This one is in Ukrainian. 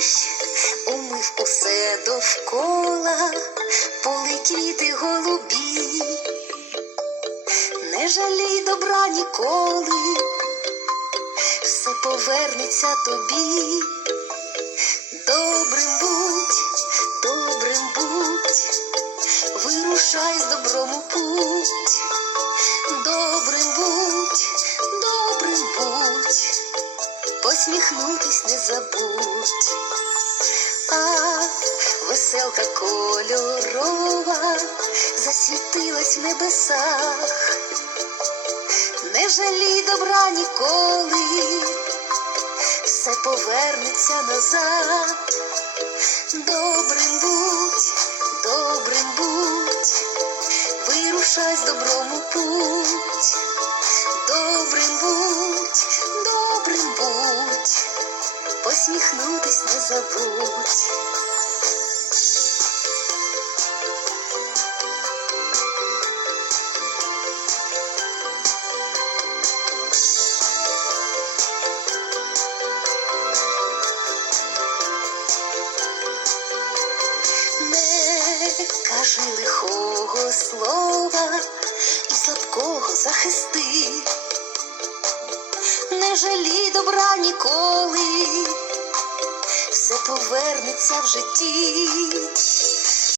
забув усе довкола, поли квіти голубі, не жалій добра ніколи, все повернеться тобі. Добрим посміхнутись не забудь. А веселка кольорова засвітилась в небесах. Не жалій добра ніколи, все повернеться назад. Добрим будь, добрим будь, вирушай з добром у путь. Посміхнутись не забудь. Не кажи лихого слова і слабкого захисти, не жалій добра ніколи, все повернеться в житті.